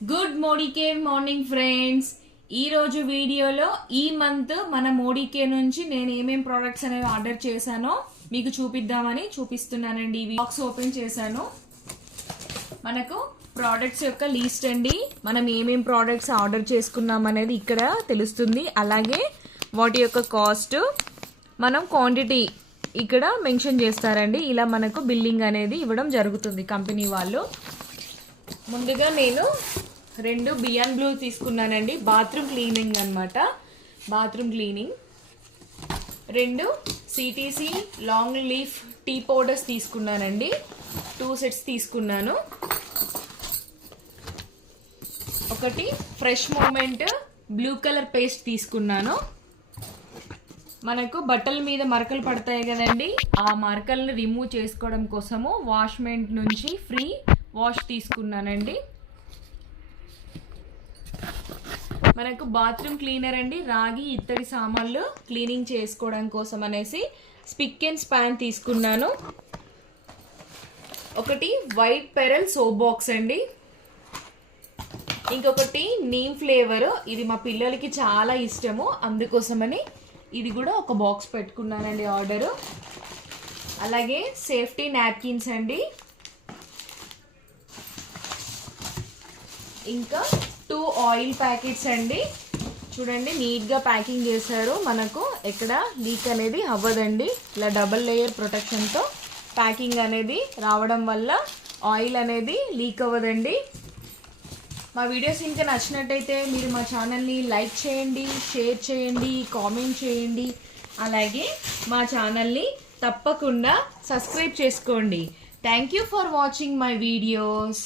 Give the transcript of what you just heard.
Good మోడీకే morning friends ఈరోజు వీడియోలో ఈ మంత్ మన మోడీకే నుంచి నేను ఏమేం ప్రోడక్ట్స్ అనేవి ఆర్డర్ చేశానో మీకు చూపిద్దామని చూపిస్తున్నానండి. ఈ బాక్స్ ఓపెన్ చేశాను. మనకు ప్రోడక్ట్స్ యొక్క లీస్ట్ అండి. మనం ఏమేం ప్రోడక్ట్స్ ఆర్డర్ చేసుకున్నాం అనేది ఇక్కడ తెలుస్తుంది. అలాగే వాటి యొక్క కాస్ట్ మనం క్వాంటిటీ ఇక్కడ మెన్షన్ చేస్తారండి. ఇలా మనకు బిల్లింగ్ అనేది ఇవ్వడం జరుగుతుంది కంపెనీ వాళ్ళు. ముందుగా నేను రెండు బియాన్ బ్లూ తీసుకున్నానండి. బాత్రూమ్ క్లీనింగ్ అన్నమాట. Bathroom cleaning. రెండు CTC long leaf tea powders తీసుకున్నానండి. టూ సెట్స్ తీసుకున్నాను. ఒకటి fresh moment blue colour paste తీసుకున్నాను. మనకు బట్టల మీద మరకలు పడతాయి కదండి. ఆ మరకల్ని రిమూవ్ చేసుకోవడం కోసము వాష్మెంట్ నుంచి ఫ్రీ వాష్ తీసుకున్నానండి. మనకు బాత్రూమ్ క్లీనర్ అండి. రాగి ఇత్తడి సామాన్లు క్లీనింగ్ చేసుకోవడం కోసం అనేసి స్పిక్ అండ్ స్పాన్ తీసుకున్నాను. ఒకటి వైట్ పెరల్ సోప్ బాక్స్ అండి. ఇంకొకటి నీమ్ ఫ్లేవర్. ఇది మా పిల్లలకి చాలా ఇష్టము. అందుకోసమని ఇది కూడా ఒక బాక్స్ పెట్టుకున్నానండి ఆర్డరు. అలాగే సేఫ్టీ నాప్కిన్స్ అండి. ఇంకా టూ ఆయిల్ ప్యాకెట్స్ అండి. చూడండి నీట్గా ప్యాకింగ్ చేశారు. మనకు ఎక్కడ లీక్ అనేది అవ్వదండి. ఇలా డబల్ లేయర్ ప్రొటెక్షన్తో ప్యాకింగ్ అనేది రావడం వల్ల ఆయిల్ అనేది లీక్ అవ్వదండి. మా వీడియోస్ ఇంకా నచ్చినట్టయితే మీరు మా ఛానల్ని లైక్ చేయండి షేర్ చేయండి కామెంట్ చేయండి. అలాగే మా ఛానల్ని తప్పకుండా సబ్స్క్రైబ్ చేసుకోండి. Thank you for watching my videos.